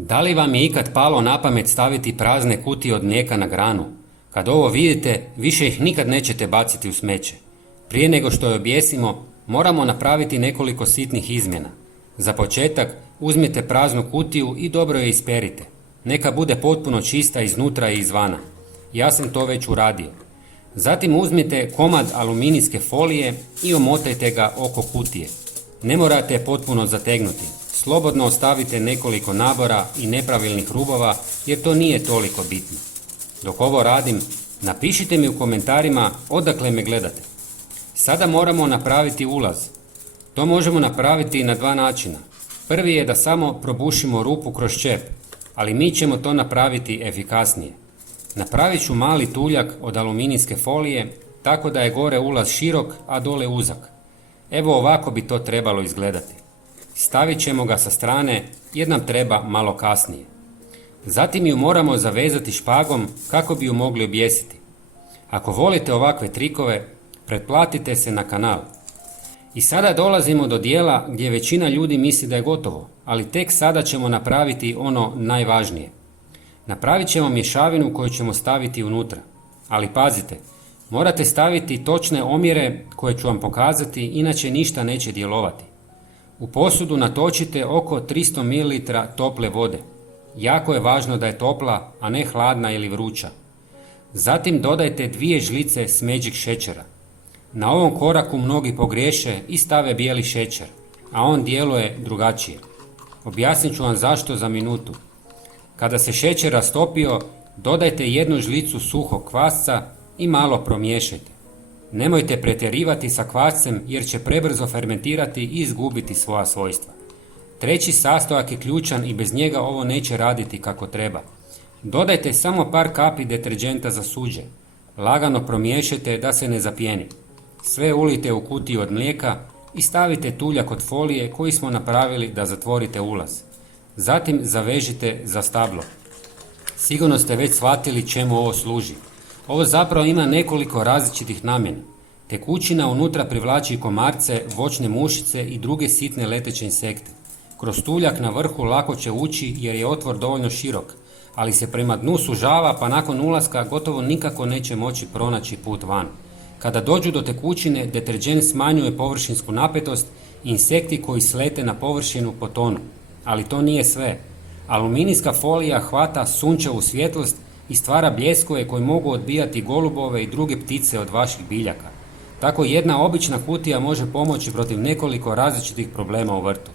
Da li vam je ikad palo na pamet staviti prazne kutije od mlijeka na granu? Kad ovo vidite, više ih nikad nećete baciti u smeće. Prije nego što je objesimo, moramo napraviti nekoliko sitnih izmjena. Za početak, uzmite praznu kutiju i dobro je isperite. Neka bude potpuno čista iznutra i izvana. Ja sam to već uradio. Zatim uzmite komad aluminijske folije i omotajte ga oko kutije. Ne morate je potpuno zategnuti. Slobodno ostavite nekoliko nabora i nepravilnih rubova jer to nije toliko bitno. Dok ovo radim, napišite mi u komentarima odakle me gledate. Sada moramo napraviti ulaz. To možemo napraviti na dva načina. Prvi je da samo probušimo rupu kroz čep, ali mi ćemo to napraviti efikasnije. Napravit ću mali tuljak od aluminijske folije, tako da je gore ulaz širok, a dole uzak. Evo ovako bi to trebalo izgledati. Stavit ćemo ga sa strane jer nam treba malo kasnije. Zatim ju moramo zavezati špagom kako bi ju mogli objesiti. Ako volite ovakve trikove, pretplatite se na kanal. I sada dolazimo do dijela gdje većina ljudi misli da je gotovo, ali tek sada ćemo napraviti ono najvažnije. Napravit ćemo mješavinu koju ćemo staviti unutra. Ali pazite, morate staviti točne omjere koje ću vam pokazati, inače ništa neće djelovati. U posudu natočite oko 300 ml tople vode. Jako je važno da je topla, a ne hladna ili vruća. Zatim dodajte 2 žlice smeđeg šećera. Na ovom koraku mnogi pogriješe i stave bijeli šećer, a on djeluje drugačije. Objasnit ću vam zašto za minutu. Kada se šećer rastopio, dodajte 1 žlicu suhog kvasca i malo promiješajte. Nemojte pretjerivati sa kvascem jer će prebrzo fermentirati i izgubiti svoja svojstva. Treći sastojak je ključan i bez njega ovo neće raditi kako treba. Dodajte samo par kapi deterdženta za suđe. Lagano promiješajte da se ne zapijeni. Sve ulijte u kutiju od mlijeka i stavite tuljak od folije koji smo napravili da zatvorite ulaz. Zatim zavežite za stablo. Sigurno ste već shvatili čemu ovo služi. Ovo zapravo ima nekoliko različitih namjena. Tekućina unutra privlači komarce, voćne mušice i druge sitne leteće insekte. Kroz tuljak na vrhu lako će ući jer je otvor dovoljno širok, ali se prema dnu sužava pa nakon ulaska gotovo nikako neće moći pronaći put van. Kada dođu do tekućine, deterdžent smanjuje površinsku napetost i insekti koji slete na površinu potonu. Ali to nije sve. Aluminijska folija hvata sunčevu svjetlost i stvara bljeskove koji mogu odbijati golubove i druge ptice od vaših biljaka. Tako jedna obična kutija može pomoći protiv nekoliko različitih problema u vrtu.